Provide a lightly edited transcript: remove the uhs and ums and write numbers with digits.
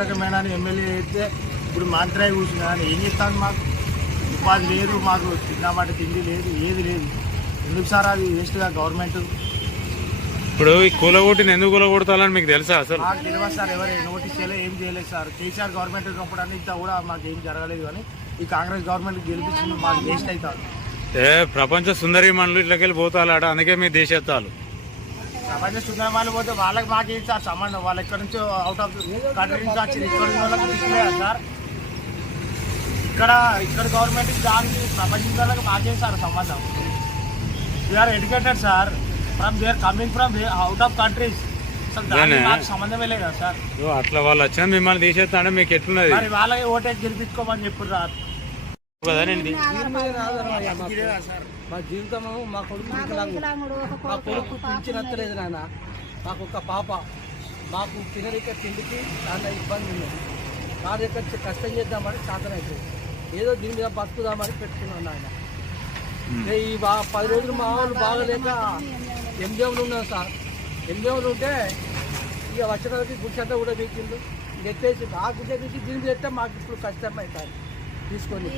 రకమైన ఎమ్మెల్యే అయితే ఇప్పుడు మంత్రి కూర్చున్నా కానీ ఏం చేస్తాను? మాకు ఉపాధి లేదు, మాకు తిన్నమాట తిండి లేదు, ఏది లేదు. ఎందుకు సార్ అది వేస్ట్గా గవర్నమెంట్? ఇప్పుడు ఈ కూలగొట్టిన ఎందుకు కూలగొడతాలని మీకు తెలుసా? అసలు మాకు తెలియదు సార్, ఎవరు నోటీస్ చేయలేదు, ఏం చేయలేదు సార్. కేసీఆర్ గవర్నమెంట్ ఉన్నప్పుడు అని ఇంత కూడా మాకు ఏం జరగలేదు. కానీ ఈ కాంగ్రెస్ గవర్నమెంట్ గెలిపించింది మాకు వేస్ట్ అవుతారు. ప్రపంచ సుందరిమణులు ఇట్లకెళ్ళి పోతాలాడ, అందుకే మీ దేశత్వాలు ప్రపంచ సుందరమాలు పోతే వాళ్ళకి మాకేం సార్ సంబంధం? వాళ్ళు ఎక్కడి నుంచో అవుట్ ఆఫ్ కంట్రీ నుంచి వచ్చింది, ఇక్కడ ఉన్న వాళ్ళకి తీసుకునేదా సార్? ఇక్కడ గవర్నమెంట్ దానికి ప్రపంచంలో మాకేం సార్ సంబంధం? We are educated sir, from they are coming from out of countries. అసలు దానికి మాకు సంబంధమే లేదు కదా సార్. అట్లా వాళ్ళు వచ్చిన మిమ్మల్ని తీసేస్తా అంటే మీకు ఎట్లున్నది? మరి వాళ్ళకి ఓటే గెలిపించుకోమని చెప్పారు సార్. మా జీవితము మా కొడుకు మా కొడుకు పింఛనత్తలేదు నాన్న. మాకు ఒక పాప, మాకు తినరిక తిండికి చాలా ఇబ్బంది ఉంది. నా దగ్గర కష్టం చేద్దామని సాధన అవుతుంది, ఏదో దీని మీద బతుకుదామని పెట్టుకున్నాను నాయన. ఈ 10 రోజులు మా వాళ్ళు బాగలేక ఎంజేవులు ఉన్నాం సార్. ఎంజేవులు ఉంటే ఇక వచ్చేటప్పటికి గుడ్చంతా కూడా వీకిండు ఎత్తేసి ఆ గుడ్డ తీసి దీని మీద మాకు ఇప్పుడు కష్టం అవుతుంది తీసుకొని.